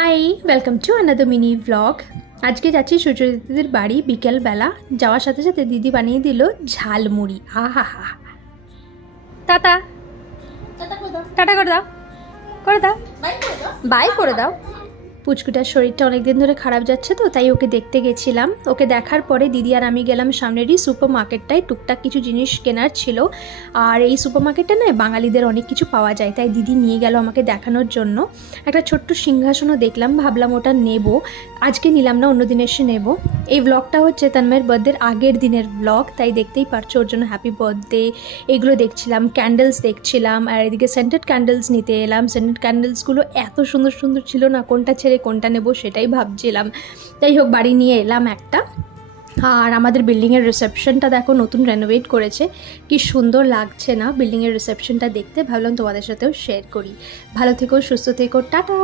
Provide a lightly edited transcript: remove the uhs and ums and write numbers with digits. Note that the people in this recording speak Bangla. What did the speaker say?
High, welcome to another mini blog. আজকে যাচ্ছি সুচরিতাদের বাড়ি বিকেলবেলা। যাওয়ার সাথে সাথে দিদি বানিয়ে দিল ঝালমুড়ি। আহা হা, টাটা টাটা করে দাও, করে দাও, বাই করে দাও। পুচকুটার শরীরটা অনেক দিন ধরে খারাপ যাচ্ছে, তো তাই ওকে দেখতে গেছিলাম। ওকে দেখার পরে দিদি আর আমি গেলাম সামনেরই সুপার মার্কেটটায়। টুকটাক কিছু জিনিস কেনার ছিল, আর এই সুপার মার্কেটটা নয়, বাঙালিদের অনেক কিছু পাওয়া যায়, তাই দিদি নিয়ে গেল আমাকে দেখানোর জন্য। একটা ছোট্ট সিংহাসনও দেখলাম, ভাবলাম ওটা নেব। আজকে নিলাম না, অন্য দিন এসে নেব। এই ব্লগটা হচ্ছে তন্ময়ের বার্থডের আগের দিনের ব্লগ, তাই দেখতেই পারছো ওর জন্য হ্যাপি বার্থডে এগুলো দেখছিলাম, ক্যান্ডেলস দেখছিলাম, আর এদিকে সেন্টেড ক্যান্ডেলস নিতে এলাম। সেন্টেড ক্যান্ডেলসগুলো এত সুন্দর সুন্দর ছিল না, কোনটা ছেড়ে কোনটা নেব সেটাই ভাবছিলাম। যাই হোক, বাড়ি নিয়ে এলাম একটা। আর আমাদের বিল্ডিংয়ের রিসেপশনটা দেখো, নতুন রেনোভেট করেছে, কি সুন্দর লাগছে না বিল্ডিংয়ের রিসেপশনটা দেখতে। ভাবলাম তোমাদের সাথেও শেয়ার করি। ভালো থেকো, সুস্থ থেকো, টাটা।